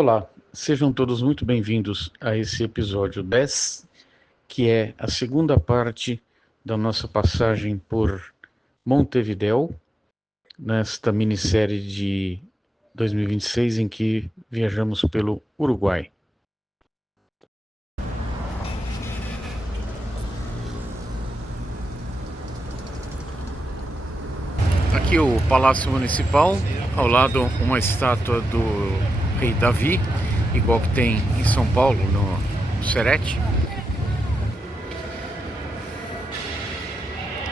Olá, sejam todos muito bem-vindos a esse episódio 10, que é a segunda parte da nossa passagem por Montevidéu, nesta minissérie de 2026 em que viajamos pelo Uruguai. Aqui o Palácio Municipal, ao lado uma estátua do Rei Davi, igual que tem em São Paulo, no Serete.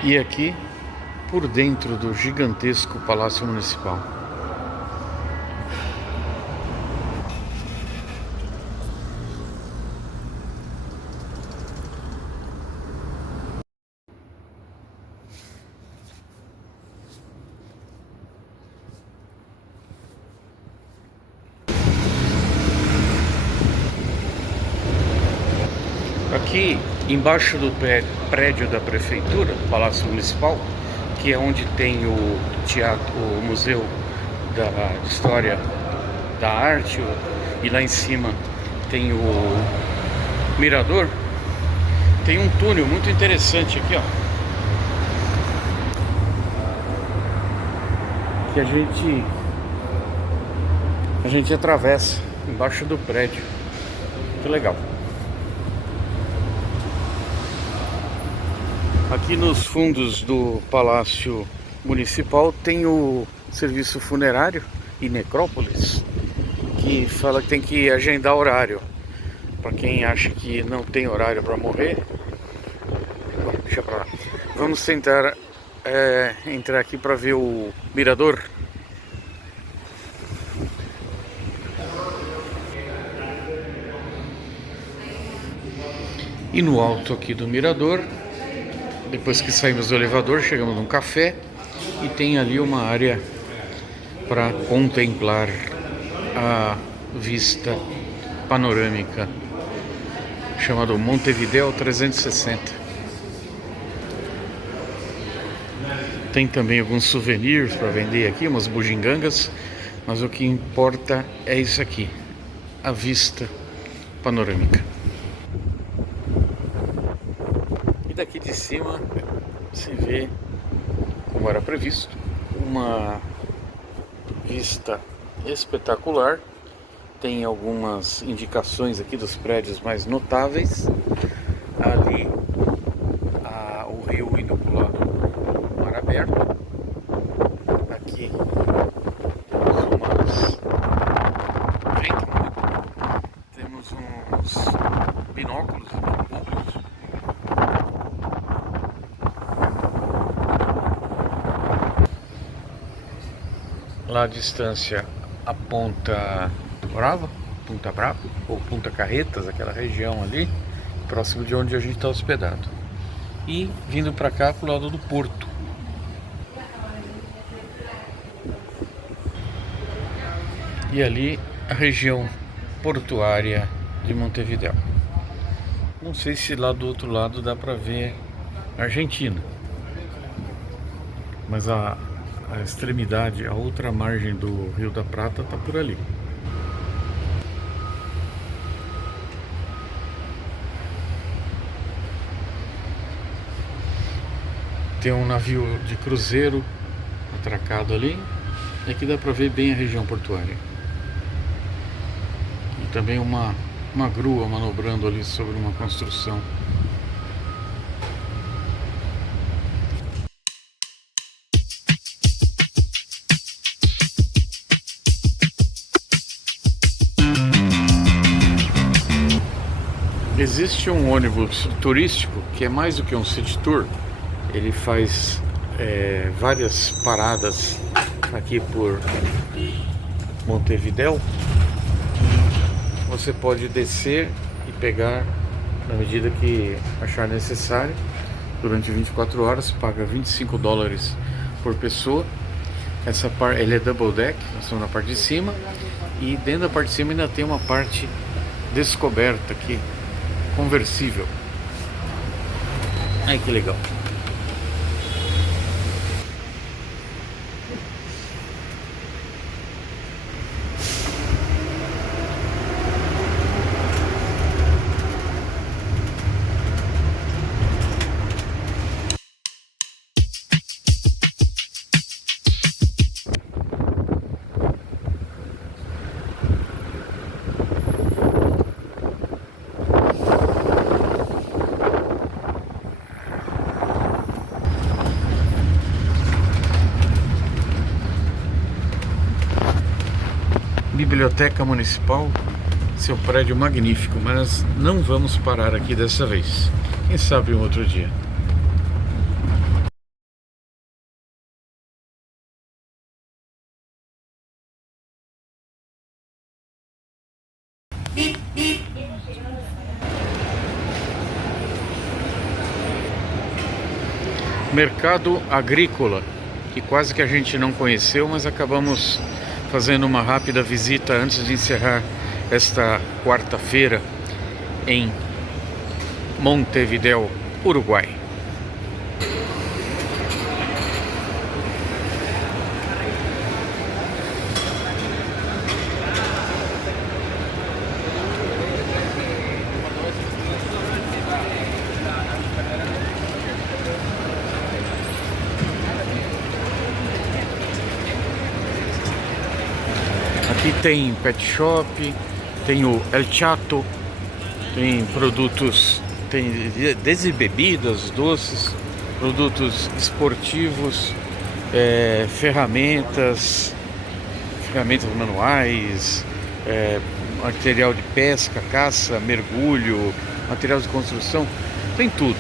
E aqui, por dentro do gigantesco Palácio Municipal. Aqui embaixo do prédio da prefeitura, do Palácio Municipal, que é onde tem o teatro, o Museu da História da Arte, e lá em cima tem o Mirador. Tem um túnel muito interessante aqui, ó, que a gente atravessa embaixo do prédio. Que legal. Aqui nos fundos do Palácio Municipal tem o serviço funerário e necrópolis, que fala que tem que agendar horário. Para quem acha que não tem horário para morrer, bom, deixa pra lá. Vamos tentar entrar aqui para ver o mirador. E no alto aqui do mirador, depois que saímos do elevador, chegamos num café e tem ali uma área para contemplar a vista panorâmica, chamado Montevidéu 360. Tem também alguns souvenirs para vender aqui, umas bugigangas, mas o que importa é isso aqui, a vista panorâmica. E daqui de cima se vê, como era previsto, uma vista espetacular. Tem algumas indicações aqui dos prédios mais notáveis. Ali o rio indo para o lado do mar aberto. Aqui temos uns binóculos públicos. Lá à distância a Ponta Brava ou Punta Carretas, aquela região ali, próximo de onde a gente está hospedado. E vindo para cá pro lado do porto. E ali a região portuária de Montevidéu. Não sei se lá do outro lado dá para ver a Argentina, mas a extremidade, a outra margem do Rio da Prata está por ali. Tem um navio de cruzeiro atracado ali, e aqui dá para ver bem a região portuária. E também uma grua manobrando ali sobre uma construção. Existe um ônibus turístico que é mais do que um city tour. Ele faz várias paradas aqui por Montevidéu. Você pode descer e pegar na medida que achar necessário. Durante 24 horas, paga $25 por pessoa. Ele é double deck, nós estamos na parte de cima. E dentro da parte de cima ainda tem uma parte descoberta aqui, conversível. Ai, que legal. Biblioteca Municipal, seu prédio magnífico, mas não vamos parar aqui dessa vez. Quem sabe um outro dia. Mercado Agrícola, que quase que a gente não conheceu, mas acabamos fazendo uma rápida visita antes de encerrar esta quarta-feira em Montevidéu, Uruguai. Aqui tem pet shop, tem o El Chato, tem produtos, tem desde bebidas, doces, produtos esportivos, ferramentas manuais, material de pesca, caça, mergulho, material de construção, tem tudo.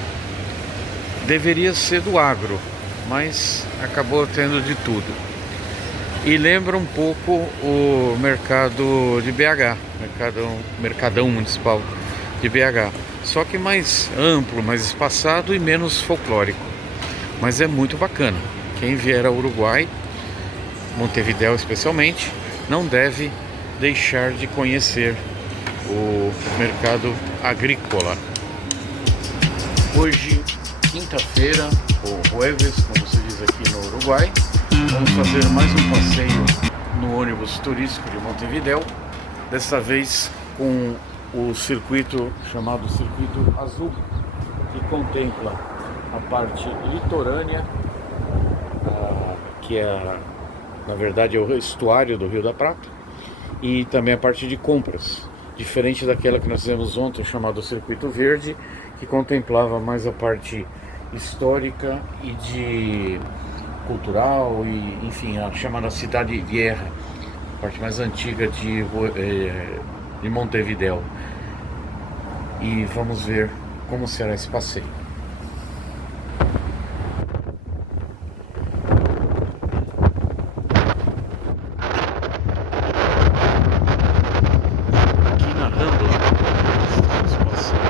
Deveria ser do agro, mas acabou tendo de tudo. E lembra um pouco o mercado de BH, Mercadão Municipal de BH. Só que mais amplo, mais espaçado e menos folclórico. Mas é muito bacana. Quem vier ao Uruguai, Montevidéu especialmente, não deve deixar de conhecer o mercado agrícola. Hoje, quinta-feira, ou jueves, como se diz aqui no Uruguai, vamos fazer mais um passeio no ônibus turístico de Montevidéu, dessa vez com o circuito chamado Circuito Azul, que contempla a parte litorânea, que na verdade é o estuário do Rio da Prata, e também a parte de compras, diferente daquela que nós fizemos ontem, chamado Circuito Verde, que contemplava mais a parte histórica e de cultural e, enfim, a chamada Cidade Vieja, a parte mais antiga de Montevidéu. E vamos ver como será esse passeio. Aqui na Rambla, estamos passando.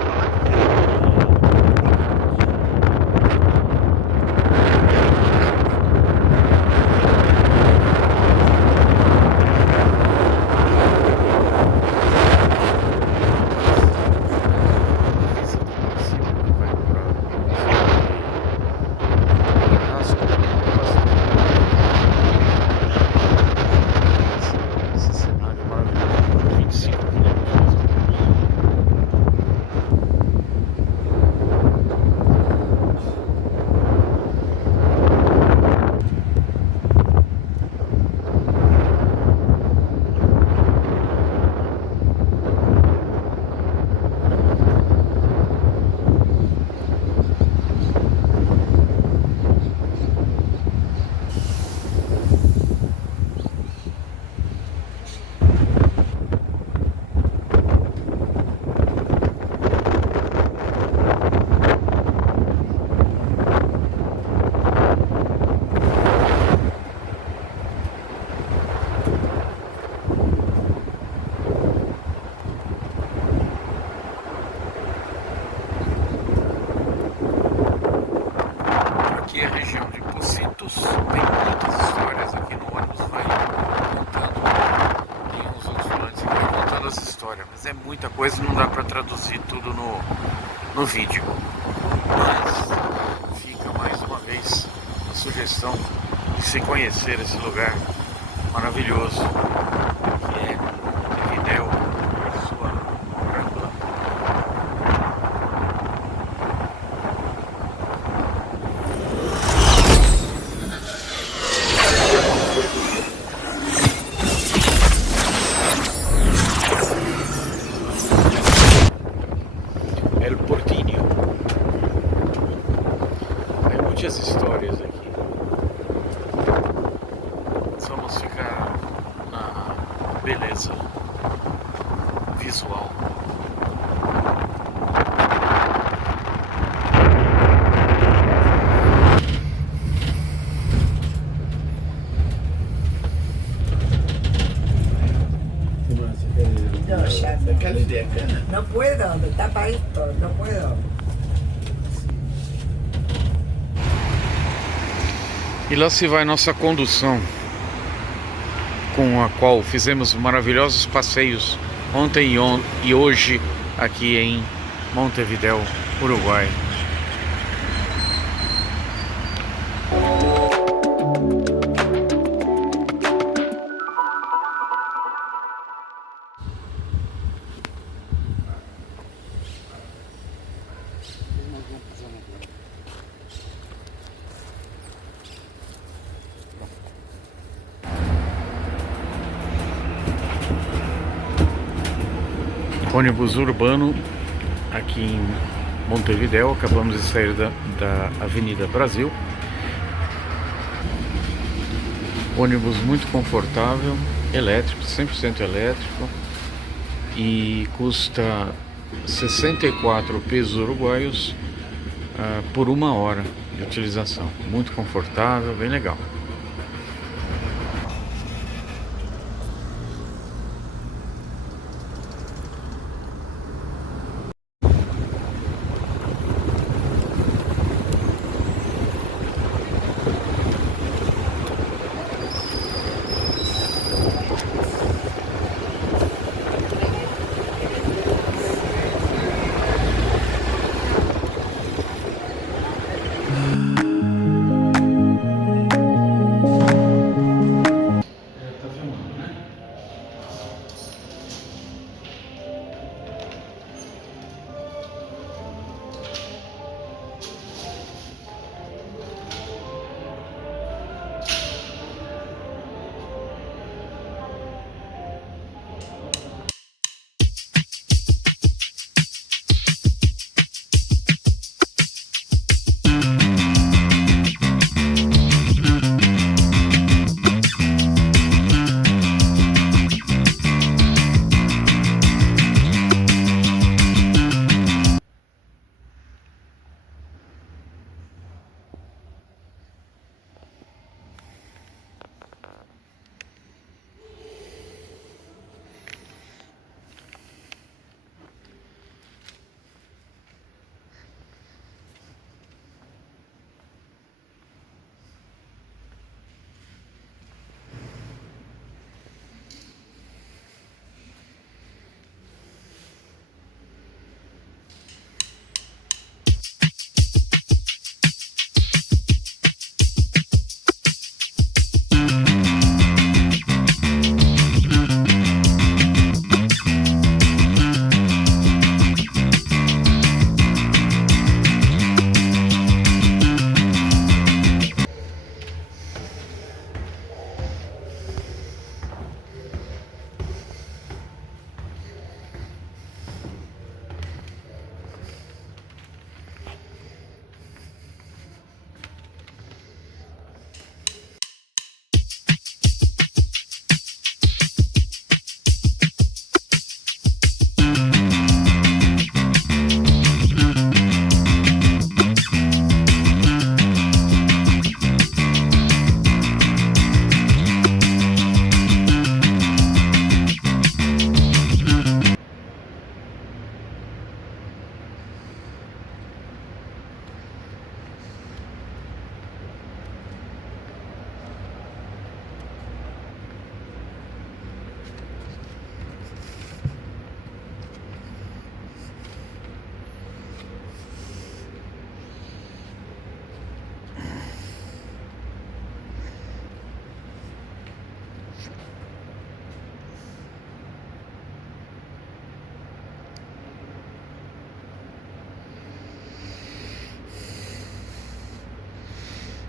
Aqui é a região de Pocitos, tem muitas histórias aqui no ônibus, vai contando, tem uns outros falantes que vão contando as histórias, mas é muita coisa, não dá para traduzir tudo no vídeo. Mas fica mais uma vez a sugestão de se conhecer esse lugar maravilhoso, que é Montevidéu, sua Rambla. El Portinho. Tem muitas histórias aqui. Vamos ficar na beleza visual. No, ya no. Sacale de acá. No puedo, me tapa esto, no puedo. E lá se vai nossa condução, com a qual fizemos maravilhosos passeios ontem e hoje aqui em Montevidéu, Uruguai. Ônibus urbano aqui em Montevidéu. Acabamos de sair da Avenida Brasil. Ônibus muito confortável, elétrico, 100% elétrico, e custa 64 pesos uruguaios por 1 hora de utilização. Muito confortável, bem legal.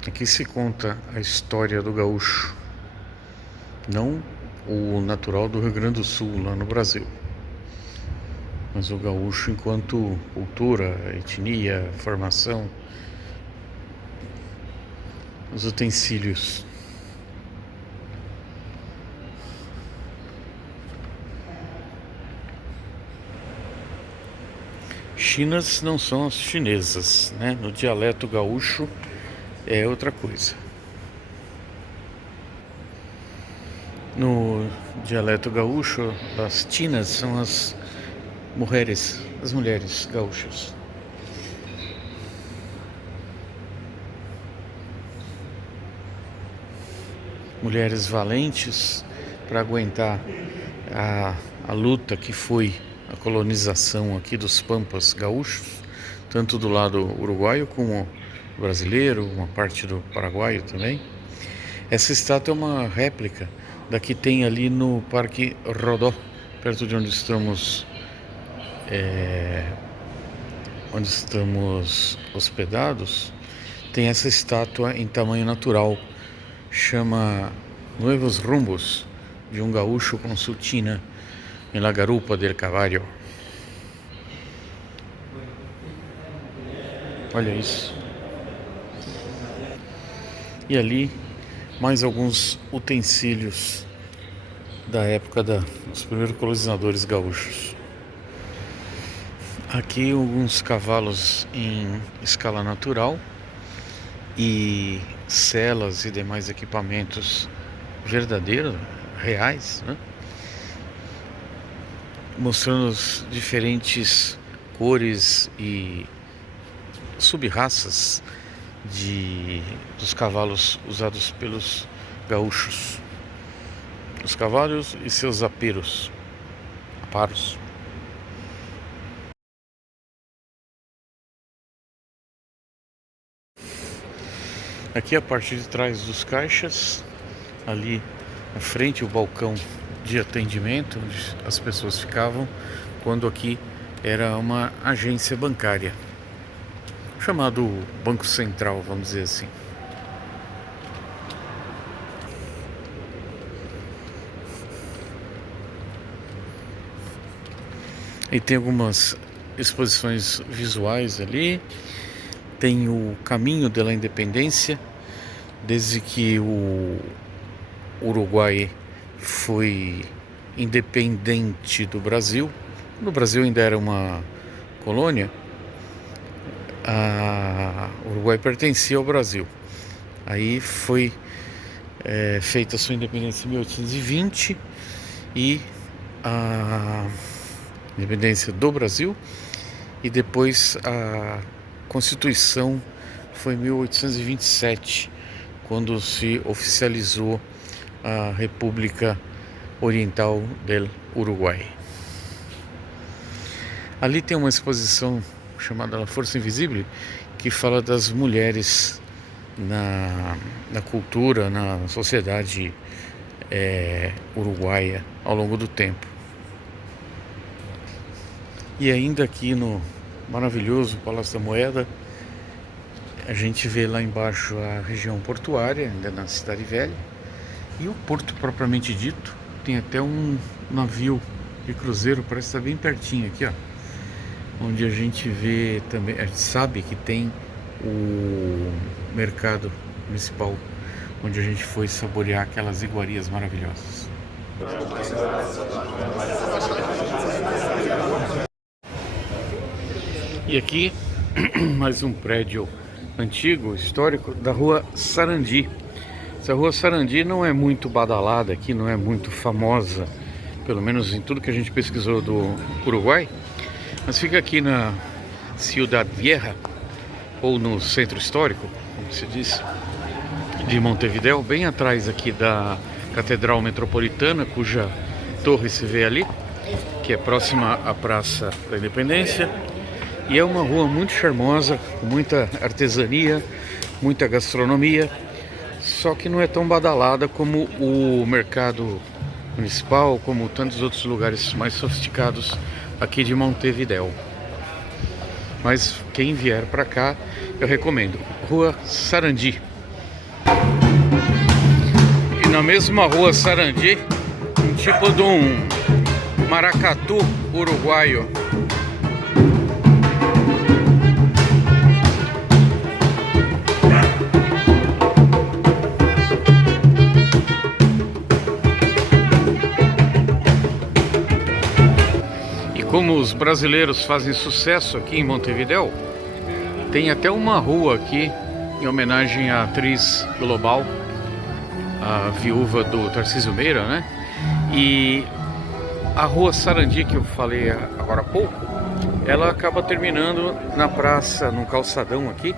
Aqui se conta a história do gaúcho, não o natural do Rio Grande do Sul, lá no Brasil, mas o gaúcho enquanto cultura, etnia, formação, os utensílios. Chinas não são as chinesas, né? No dialeto gaúcho é outra coisa. No dialeto gaúcho, as chinas são as mulheres gaúchas. Mulheres valentes para aguentar a luta que foi a colonização aqui dos Pampas gaúchos, tanto do lado uruguaio como brasileiro, uma parte do paraguaio também. Essa estátua é uma réplica da que tem ali no Parque Rodó, perto de onde estamos hospedados. Tem essa estátua em tamanho natural, chama Nuevos Rumbos, de um gaúcho com sutina em La Garupa del Caballo. Olha isso. E ali mais alguns utensílios da época dos primeiros colonizadores gaúchos. Aqui alguns cavalos em escala natural e celas e demais equipamentos verdadeiros, reais, né? Mostrando as diferentes cores e sub-raças dos cavalos usados pelos gaúchos. Os cavalos e seus aparos. Aqui a parte de trás dos caixas, ali na frente o balcão de atendimento, onde as pessoas ficavam quando aqui era uma agência bancária, chamado Banco Central, vamos dizer assim. E tem algumas exposições visuais ali. Tem o Caminho da Independência, desde que o Uruguai foi independente do Brasil. No Brasil ainda era uma colônia. O Uruguai pertencia ao Brasil. Aí foi feita a sua independência em 1820 e a independência do Brasil, e depois a Constituição foi em 1827, quando se oficializou a República Oriental do Uruguai. Ali tem uma exposição chamada La Força Invisível, que fala das mulheres na cultura, na sociedade uruguaia ao longo do tempo. E ainda aqui no maravilhoso Palácio da Moeda, a gente vê lá embaixo a região portuária, ainda na Cidade Velha, e o porto propriamente dito. Tem até um navio de cruzeiro, parece estar bem pertinho aqui, ó, onde a gente vê também, a gente sabe que tem o mercado municipal, onde a gente foi saborear aquelas iguarias maravilhosas. E aqui mais um prédio antigo, histórico, da Rua Sarandi. Essa Rua Sarandi não é muito badalada aqui, não é muito famosa, pelo menos em tudo que a gente pesquisou do Uruguai, mas fica aqui na Ciudad Vieja, ou no centro histórico, como se diz, de Montevidéu, bem atrás aqui da Catedral Metropolitana, cuja torre se vê ali, que é próxima à Praça da Independência. E é uma rua muito charmosa, com muita artesania, muita gastronomia, só que não é tão badalada como o mercado municipal, como tantos outros lugares mais sofisticados aqui de Montevidéu. Mas quem vier para cá, eu recomendo. Rua Sarandi. E na mesma Rua Sarandi, um tipo de um maracatu uruguaio. como os brasileiros fazem sucesso aqui em Montevidéu, tem até uma rua aqui em homenagem à atriz global, a viúva do Tarcísio Meira, né? E a rua Sarandi, que eu falei agora há pouco, ela acaba terminando na praça, num calçadão aqui,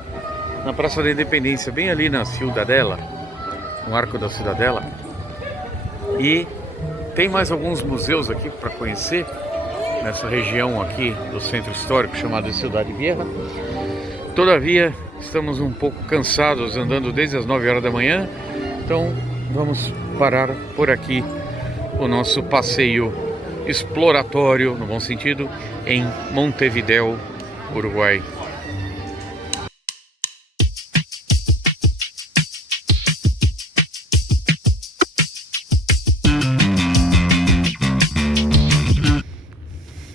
na Praça da Independência, bem ali na Ciudadela, no Arco da Ciudadela. E tem mais alguns museus aqui para conhecer, nessa região aqui do centro histórico chamado Cidade Vieja. Todavia, estamos um pouco cansados andando desde as 9 horas da manhã, então vamos parar por aqui o nosso passeio exploratório, no bom sentido, em Montevidéu, Uruguai.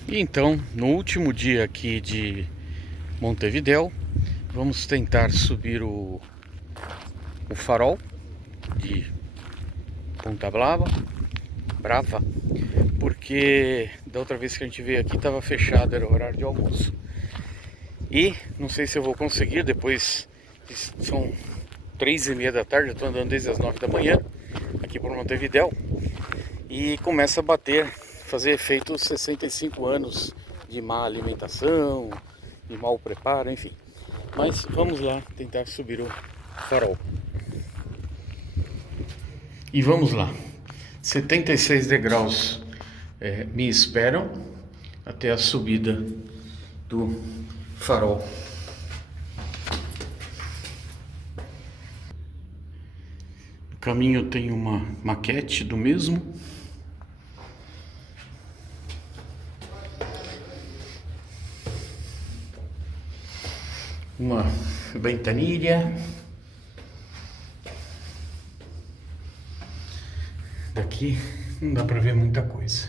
E então, no último dia aqui de Montevidéu, vamos tentar subir o farol de Punta Brava, porque da outra vez que a gente veio aqui estava fechado, era o horário de almoço. E não sei se eu vou conseguir, depois são 3h30 da tarde, eu estou andando desde as 9 da manhã aqui por Montevidéu, e começa a fazer efeito 65 anos de má alimentação, de mau preparo, enfim. Mas vamos lá tentar subir o farol. E vamos lá. 76 degraus me esperam até a subida do farol. No caminho tem uma maquete do mesmo. Uma ventanilha. Daqui não dá para ver muita coisa.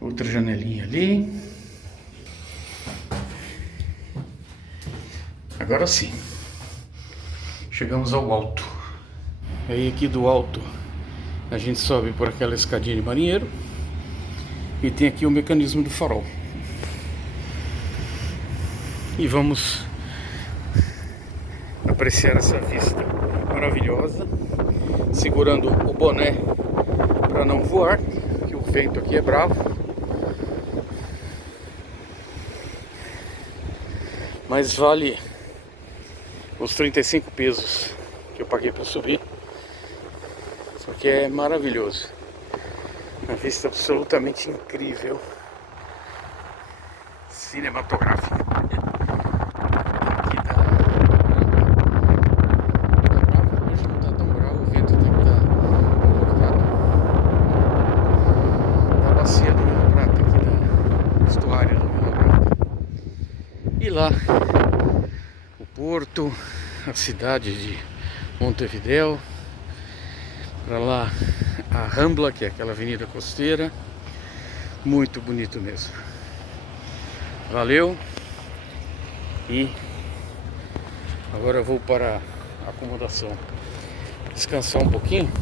Outra janelinha ali. Agora sim. Chegamos ao alto. Aí aqui do alto a gente sobe por aquela escadinha de marinheiro. E tem aqui o mecanismo do farol. E vamos apreciar essa vista maravilhosa, segurando o boné para não voar, que o vento aqui é bravo. Mas vale os 35 pesos que eu paguei para subir, porque é maravilhoso. Uma vista absolutamente incrível, cinematográfica. E lá, o porto, a cidade de Montevidéu, para lá a Rambla, que é aquela avenida costeira, muito bonito mesmo. Valeu, e agora eu vou para a acomodação, descansar um pouquinho.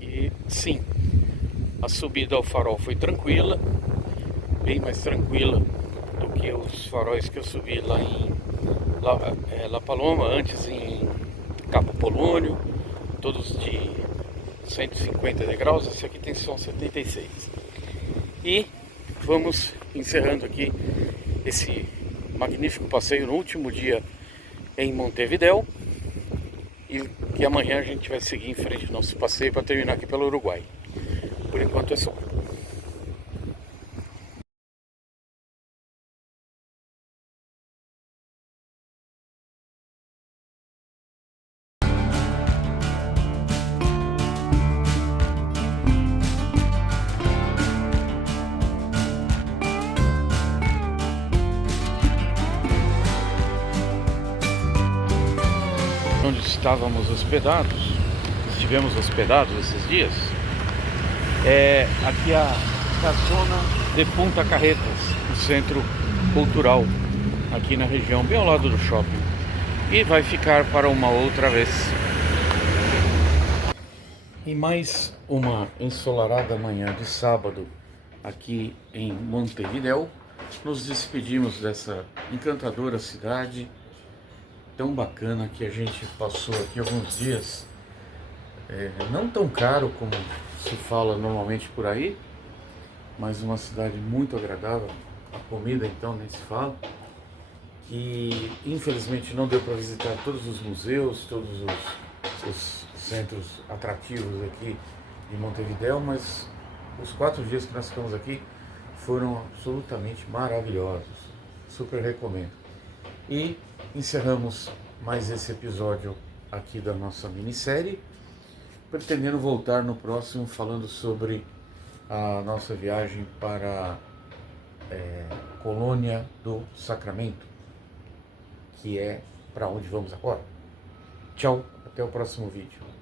E sim, a subida ao farol foi tranquila, bem mais tranquila do que os faróis que eu subi lá em La Paloma, antes em Cabo Polônio, todos de 150 degraus, esse aqui tem só 76. E vamos encerrando aqui esse magnífico passeio no último dia em Montevidéu, e que amanhã a gente vai seguir em frente ao nosso passeio para terminar aqui pelo Uruguai. Por enquanto é só. Onde estivemos hospedados esses dias, é aqui a Casona de Punta Carretas, o centro cultural aqui na região, bem ao lado do shopping, e vai ficar para uma outra vez. E mais uma ensolarada manhã de sábado aqui em Montevidéu. Nos despedimos dessa encantadora cidade tão bacana que a gente passou aqui alguns dias. Não tão caro como se fala normalmente por aí, mas uma cidade muito agradável. A comida então nem se fala. E infelizmente não deu para visitar todos os museus, todos os centros atrativos aqui em Montevidéu, mas os 4 dias que nós ficamos aqui foram absolutamente maravilhosos. Super recomendo. E encerramos mais esse episódio aqui da nossa minissérie, pretendendo voltar no próximo falando sobre a nossa viagem para Colônia do Sacramento, que é para onde vamos agora. Tchau, até o próximo vídeo.